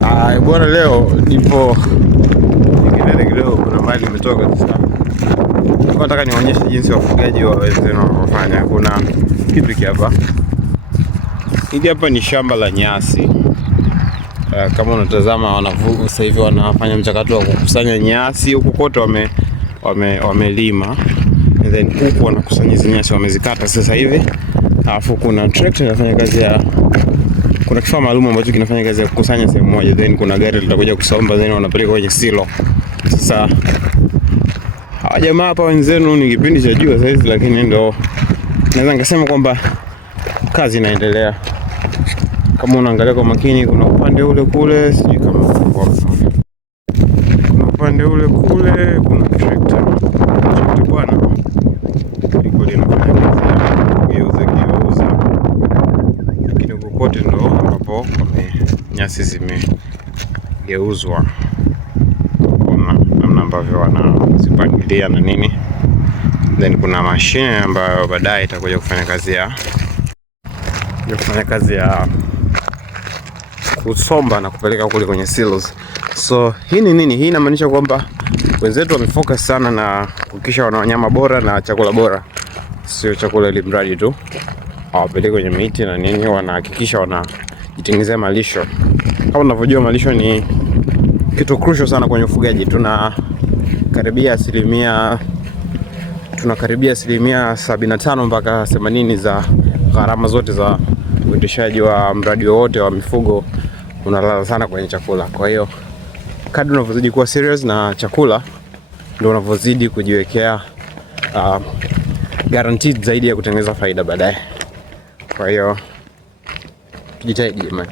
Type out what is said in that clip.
Bwana, leo nipo kelele kidogo, kuna mahali nimetoka sasa. Nataka nionyeshe jinsi wafugaji wa wenzenu wanavyofanya. Kuna kitu hiki hapa. Hili hapa ni shamba la nyasi. Kama unatazama wanavuga sasa hivi wanafanya mchakato wa kukusanya nyasi. Huko kote wamelima. And then huko wanakusanya hizo nyasi wamezikata sasa hivi. Alafu kuna tractor inafanya kazi ya kuna kifaa maalum ambacho kinafanya kazi ya kukusanya sehemu moja, then kuna gari litakuja kusomba, then wanapeleka kwenye silo. Sasa hawa jamaa hapa wenzenu ni kipindi cha jua sasa, lakini ndio naweza nikasema kwamba kazi inaendelea. Kama unaangalia kwa makini, kuna upande ule kule, sijui kama kwa mfano, kuna upande ule kule kuna tractor bwana, liko linafanya kazi ya kugeuza, lakini kokote ndo ambapo nyasi zimegeuzwa, kuna namna ambavyo wanazipangilia na nini. Then kuna mashine ambayo baadaye itakuja kufanya kazi ya kusomba na kupeleka kule kwenye silos. So hii ni nini? Hii inamaanisha kwamba wenzetu wamefocus sana na kuhakikisha wana wanyama bora na chakula bora, sio chakula ili mradi tu hawapeleke kwenye miti na nini, wanahakikisha wanajitengenezea malisho. Kama unavyojua, malisho ni kitu crucial sana kwenye ufugaji. Tunakaribia asilimia 75 mpaka 80 za gharama zote za uendeshaji wa mradi wowote wa mifugo unalala sana kwenye chakula. Kwa hiyo kadri unavyozidi kuwa serious na chakula, ndio unavyozidi kujiwekea guaranteed zaidi ya kutengeneza faida baadaye. Kwa hiyo tujitahidi jamani.